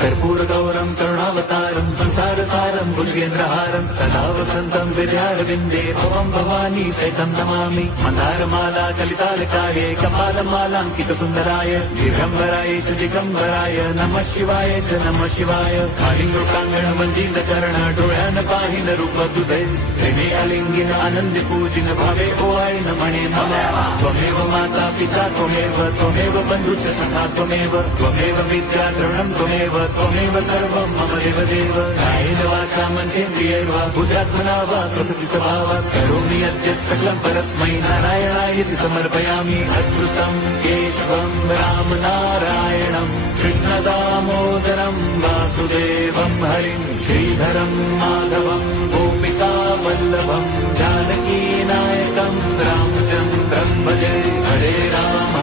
कर्पूरगौरं करुणावतारं संसारसारं भुजगेन्द्रहारं सदा वसन्तं विद्यारविन्दे भवं भवानी सहितं नमामि। मन्दारमाला कलितालकाये कपालमालाङ्कितसुन्दराय दिगम्बराय च दिगम्बराय नमः शिवाय च नमः शिवाय। कालिङ्गोप्राङ्गण वन्दित चरण डोळ्यान पाहिन रूप तुझे प्रेमे अलिंगिन आनंदी पूजिन भावे ओवाळीन म्हणे नमः। त्वमेव माता पिता त्वमेव बन्धुश्च सखा त्वमेव विद्या द्रविणं त्वमेव सर्वं मम देवदेव। कायेन वाचा मनसेन्द्रियैर्वा बुद्ध्यात्मना वा प्रकृति स्वभावात् करोमि यद्यत् सकलं परस्मै नारायणायति समर्पयामि। अच्युतं केशवं राम नारायणं कृष्णदामोदरं वासुदेवं हरिं श्रीधरं माधवं गोपिका वल्लभं जानकी नायकं रामचन्द्रं भजे।